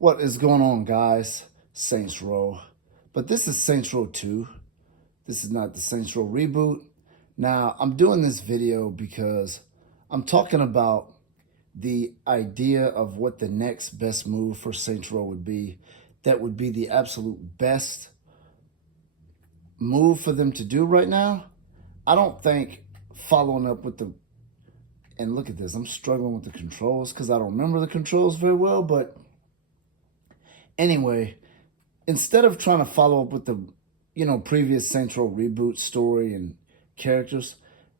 What is going on, guys? Saints Row. But this is Saints Row 2. This is not the Saints Row reboot. Now, I'm doing this video because I'm talking about the idea of what the next best move for Saints Row would be. That would be the absolute best move for them to do right now. I don't think following up with the... And look at this. I'm struggling with the controls because I don't remember the controls very well. But anyway, instead of trying to follow up with the, previous Saints Row reboot story and characters,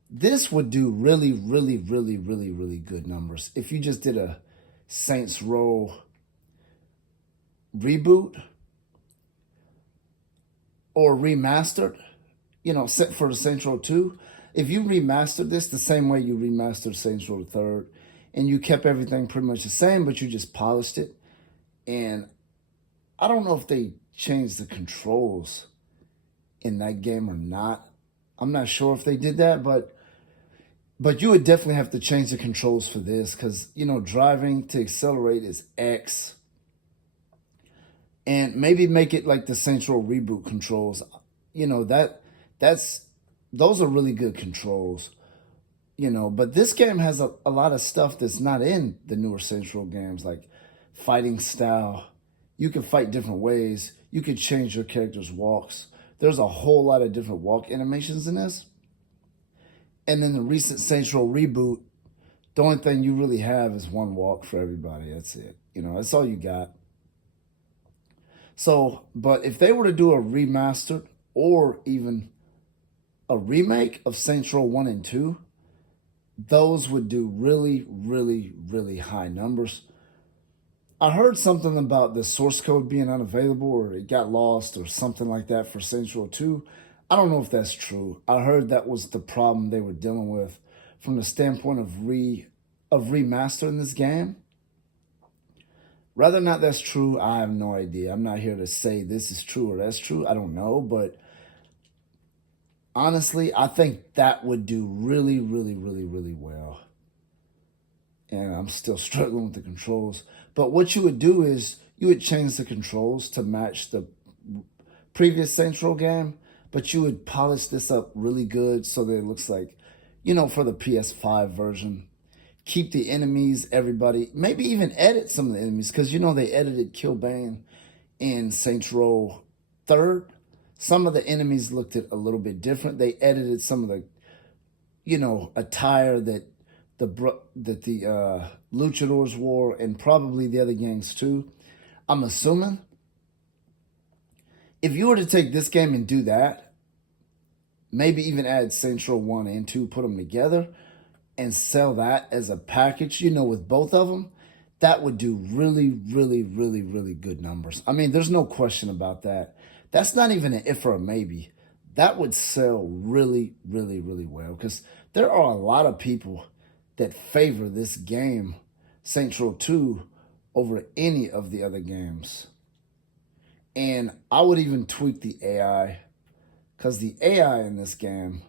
this would do really, really, really, really, really good numbers if you just did a Saints Row reboot or remastered, set for the Saints Row 2. If you remastered this the same way you remastered Saints Row 3rd, and you kept everything pretty much the same, but you just polished it, and I don't know if they changed the controls in that game or not. I'm not sure if they did that, but you would definitely have to change the controls for this because, driving to accelerate is X. And maybe make it like the Saints Row reboot controls. Those are really good controls. But this game has a lot of stuff that's not in the newer Saints Row games, like fighting style. You can fight different ways. You can change your character's walks. There's a whole lot of different walk animations in this. And then the recent Saints Row reboot, the only thing you really have is one walk for everybody. That's it. That's all you got. So, but if they were to do a remastered or even a remake of Saints Row 1 and 2, those would do really, really, really high numbers. I heard something about the source code being unavailable or it got lost or something like that for Saints Row 2. I don't know if that's true. I heard that was the problem they were dealing with from the standpoint of remastering this game. Whether or not that's true, I have no idea. I'm not here to say this is true or that's true. I don't know, but honestly, I think that would do really, really, really, really well. And I'm still struggling with the controls. But what you would do is you would change the controls to match the previous Saints Row game, but you would polish this up really good so that it looks like, for the PS5 version. Keep the enemies, everybody, maybe even edit some of the enemies, because they edited Killbane in Saints Row 3rd. Some of the enemies looked a little bit different. They edited some of the, attire that the luchadors wore, and probably the other gangs too. I'm assuming if you were to take this game and do that, maybe even add Saints Row 1 and 2, put them together, and sell that as a package, with both of them, that would do really, really, really, really good numbers. I mean, there's no question about that. That's not even an if or a maybe. That would sell really, really, really well because there are a lot of people that favor this game, Saints Row 2, over any of the other games. And I would even tweak the AI because the AI in this game,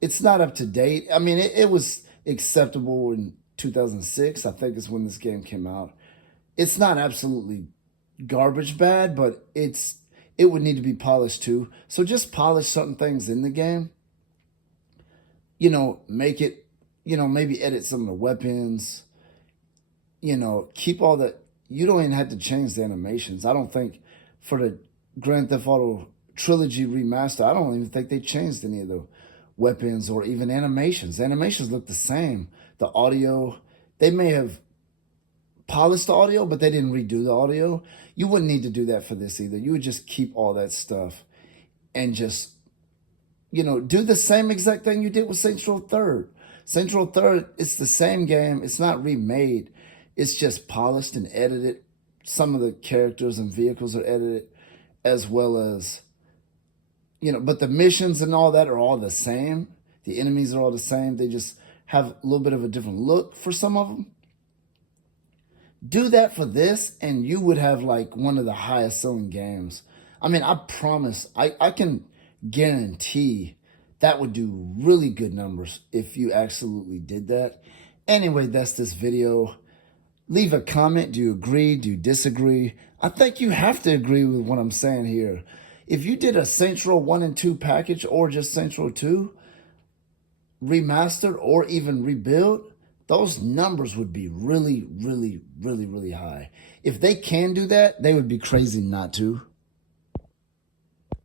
it's not up to date. I mean, it was acceptable in 2006. I think is when this game came out. It's not absolutely garbage bad, but it would need to be polished too. So just polish certain things in the game. Make it, maybe edit some of the weapons. Keep all the... You don't even have to change the animations. I don't think for the Grand Theft Auto Trilogy remaster, I don't even think they changed any of the weapons or even animations. The animations look the same. The audio, they may have polished the audio, but they didn't redo the audio. You wouldn't need to do that for this either. You would just keep all that stuff and just, do the same exact thing you did with Saints Row 3rd. Saints Row 3rd, it's the same game. It's not remade. It's just polished and edited. Some of the characters and vehicles are edited as well as, but the missions and all that are all the same. The enemies are all the same. They just have a little bit of a different look for some of them. Do that for this, and you would have like one of the highest selling games. I mean, I promise, I can guarantee that would do really good numbers if you absolutely did that. Anyway, that's this video. leave a comment. Do you agree? Do you disagree? I think you have to agree with what I'm saying here. If you did a Saints Row 1 and 2 package, or just Saints Row 2 remastered, or even rebuilt, those numbers would be really, really, really, really high. If they can do that, they would be crazy not to.